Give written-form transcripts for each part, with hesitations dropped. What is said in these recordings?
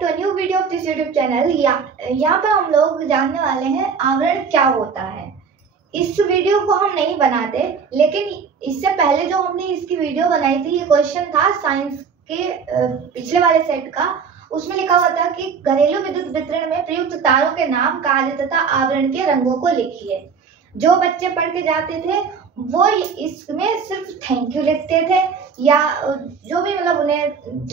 To a new video of this YouTube channel. यहाँ पर हम लोग जानने वाले हैं आवरण क्या होता है। इस वीडियो को हम नहीं बनाते, लेकिन इससे पहले जो हमने इसकी वीडियो बनाई थी, ये क्वेश्चन था साइंस के पिछले वाले सेट का। उसमें लिखा हुआ था कि घरेलू विद्युत वितरण में प्रयुक्त तारों के नाम, कार्य तथा आवरण के रंगों को लिखिए। जो बच्चे पढ़ के जाते थे वो इसमें सिर्फ थैंक यू लिखते थे, या जो भी मतलब उन्हें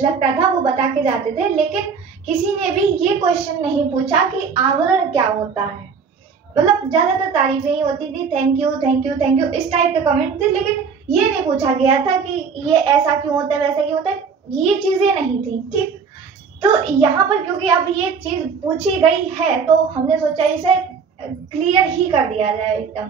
लगता था वो बता के जाते थे, लेकिन किसी ने भी ये क्वेश्चन नहीं पूछा कि आवरण क्या होता है। मतलब ज्यादातर तारीफें ही होती थी, thank you thank you thank you, इस टाइप के कमेंट थे, लेकिन ये नहीं पूछा गया था कि ये ऐसा क्यों होता है, वैसा क्यों होता है। ये चीजें नहीं थी, ठीक। तो यहाँ पर क्योंकि अब ये चीज पूछी गई है तो हमने सोचा इसे क्लियर ही कर दिया जाए एकदम,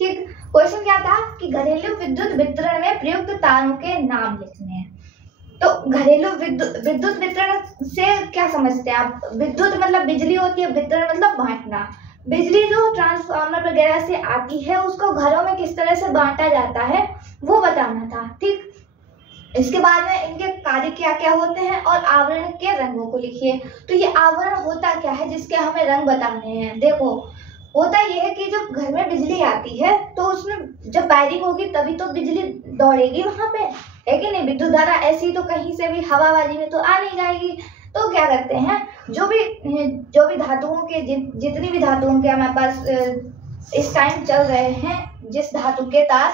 ठीक। क्वेश्चन क्या था कि घरेलू विद्युत वितरण में प्रयुक्त तारों के नाम लिखने हैं। तो घरेलू विद्युत वितरण से क्या समझते हैं आप? विद्युत मतलब बिजली होती है, वितरण मतलब बांटना। बिजली जो ट्रांसफार्मर वगैरह से आती है उसको घरों में किस तरह से बांटा जाता है वो बताना था, ठीक। इसके बाद में इनके कार्य क्या क्या होते हैं और आवरण के रंगों को लिखिए। तो ये आवरण होता क्या है जिसके हमें रंग बताने हैं? देखो, होता यह है कि जब घर में बिजली आती है तो उसमें जब वायरिंग होगी तभी तो बिजली दौड़ेगी वहां पे, है कि नहीं। विद्युत धारा ऐसी तो कहीं से भी हवाबाजी में तो आ नहीं जाएगी। तो क्या करते हैं, जो भी धातुओं के जितनी भी धातुओं के हमारे पास इस टाइम चल रहे हैं, जिस धातु के तार,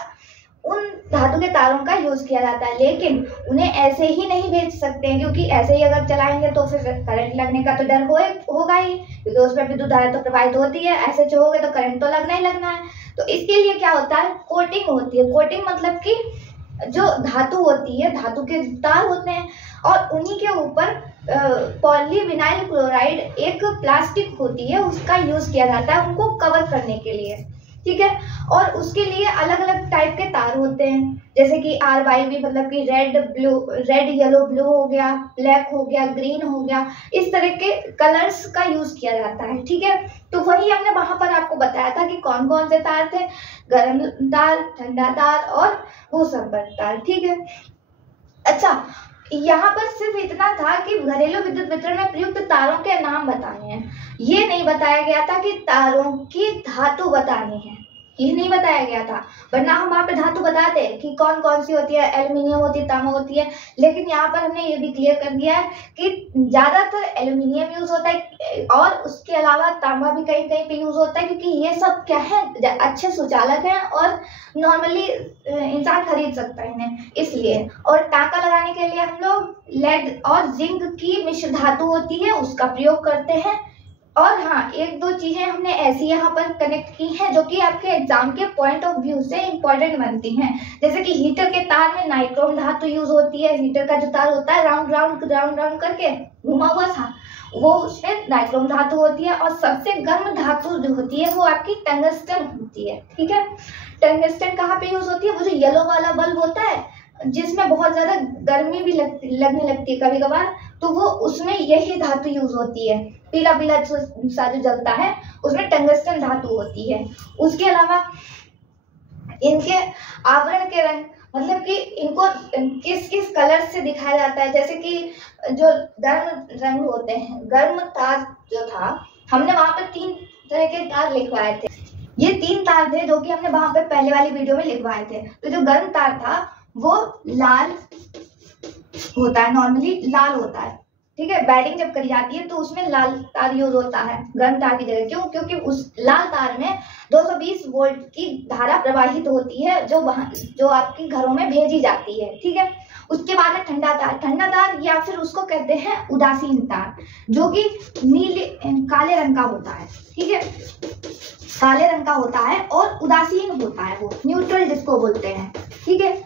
उन धातु के तारों का यूज किया जाता है। लेकिन उन्हें ऐसे ही नहीं भेज सकते हैं, क्योंकि ऐसे ही अगर चलाएंगे तो फिर करंट लगने का तो डर होगा ही, क्योंकि उस पर विद्युत धारा तो प्रवाहित होती है। ऐसे चलोगे तो करंट तो लगना ही लगना है। तो इसके लिए क्या होता है, कोटिंग होती है। कोटिंग मतलब कि जो धातु होती है, धातु के तार होते हैं और उन्हीं के ऊपर पॉलीविनाइल क्लोराइड एक प्लास्टिक होती है, उसका यूज किया जाता है उनको कवर करने के लिए, ठीक है। और उसके लिए अलग अलग टाइप के तार होते हैं, जैसे कि RYB मतलब कि रेड येलो ब्लू हो गया, ब्लैक हो गया, ग्रीन हो गया, इस तरह के कलर्स का यूज किया जाता है, ठीक है। तो वही हमने वहां पर आपको बताया था कि कौन कौन से तार थे, गर्म तार, ठंडा तार और भूसंपर्क तार, ठीक है। अच्छा, यहाँ पर सिर्फ इतना था कि घरेलू विद्युत वितरण में प्रयुक्त तारों के नाम बताने हैं। ये नहीं बताया गया था कि तारों की धातु बतानी है, ये नहीं बताया गया था। वरना हम वहाँ पे धातु बताते हैं कि कौन कौन सी होती है, एल्यूमिनियम होती है, तांबा होती है। लेकिन यहाँ पर हमने ये भी क्लियर कर दिया है कि ज्यादातर एल्यूमिनियम यूज होता है और उसके अलावा तांबा भी कहीं कहीं पे यूज होता है, क्योंकि ये सब क्या है, अच्छे सुचालक हैं और नॉर्मली इंसान खरीद सकता है इन्हें, इसलिए। और टांका लगाने के लिए हम लोग लेड और जिंक की मिश्र धातु होती है उसका प्रयोग करते हैं। और हाँ, एक दो चीजें हमने ऐसी यहाँ पर कनेक्ट की हैं जो कि आपके एग्जाम के पॉइंट ऑफ व्यू से इम्पोर्टेंट बनती हैं। जैसे कि हीटर के तार में नाइक्रोम धातु यूज होती है। हीटर का जो तार होता है राउंड राउंड करके घुमा हुआ था, वो उसमें नाइक्रोम धातु होती है। और सबसे गर्म धातु जो होती है वो आपकी टंगस्टन होती है, ठीक है। टंगस्टन कहाँ पे यूज होती है? वो जो येलो वाला बल्ब होता है जिसमें बहुत ज्यादा गर्मी भी लगने लगती है कभी कभार, तो वो उसमें यही धातु यूज होती है। पीला पीला सा जो जलता है उसमें टंगस्टन धातु होती है। उसके अलावा इनके आवरण के रंग, मतलब कि इनको किस किस कलर से दिखाया जाता है। जैसे कि जो गर्म रंग होते हैं, गर्म तार जो था, हमने वहां पर 3 तरह के तार लिखवाए थे। ये 3 तार थे जो कि हमने वहां पर पहले वाली वीडियो में लिखवाए थे। तो जो गर्म तार था वो लाल होता है, नॉर्मली लाल होता है, ठीक है। वायरिंग जब करी जाती है तो उसमें लाल तार यूज होता है गर्म तार की जगह। क्यों? क्योंकि उस लाल तार में 220 वोल्ट की धारा प्रवाहित होती है जो आपके घरों में भेजी जाती है, ठीक है। उसके बाद में ठंडा तार या फिर उसको कहते हैं उदासीन तार, जो कि काले रंग का होता है, ठीक है। काले रंग का होता है और उदासीन होता है, वो न्यूट्रल जिसको बोलते हैं, ठीक है।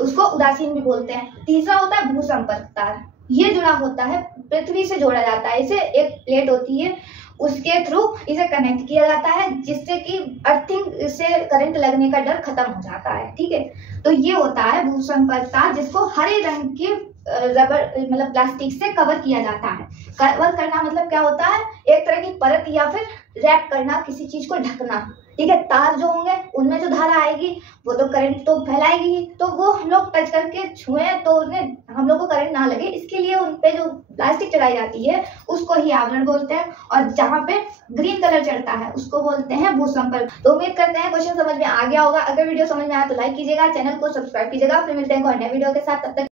उसको उदासीन भी बोलते हैं। तीसरा होता है भूसंपर्क तार। ये जुड़ा होता है, पृथ्वी से जोड़ा जाता है। इसे एक प्लेट होती है, उसके थ्रू इसे कनेक्ट किया जाता है, जिससे कि अर्थिंग से करंट लगने का डर खत्म हो जाता है, ठीक है। तो ये होता है भूसंपर्क तार, जिसको हरे रंग के रबर मतलब प्लास्टिक से कवर किया जाता है। कवर करना मतलब क्या होता है? एक तरह की परत या फिर रैप करना, किसी चीज को ढकना, ठीक है। तार जो होंगे उनमें जो धारा आएगी वो तो करंट तो फैलाएगी ही, तो वो हम लोग टच करके छुए तो उन्हें हम लोग को करंट ना लगे, इसके लिए उन पे जो प्लास्टिक चढ़ाई जाती है उसको ही आवरण बोलते हैं। और जहाँ पे ग्रीन कलर चढ़ता है उसको बोलते हैं भूसंपर्क। तो उम्मीद करते हैं क्वेश्चन समझ में आ गया होगा। अगर वीडियो समझ में आया तो लाइक कीजिएगा, चैनल को सब्सक्राइब कीजिएगा। फिर मिलते हैं कोई नए वीडियो के साथ, तब तक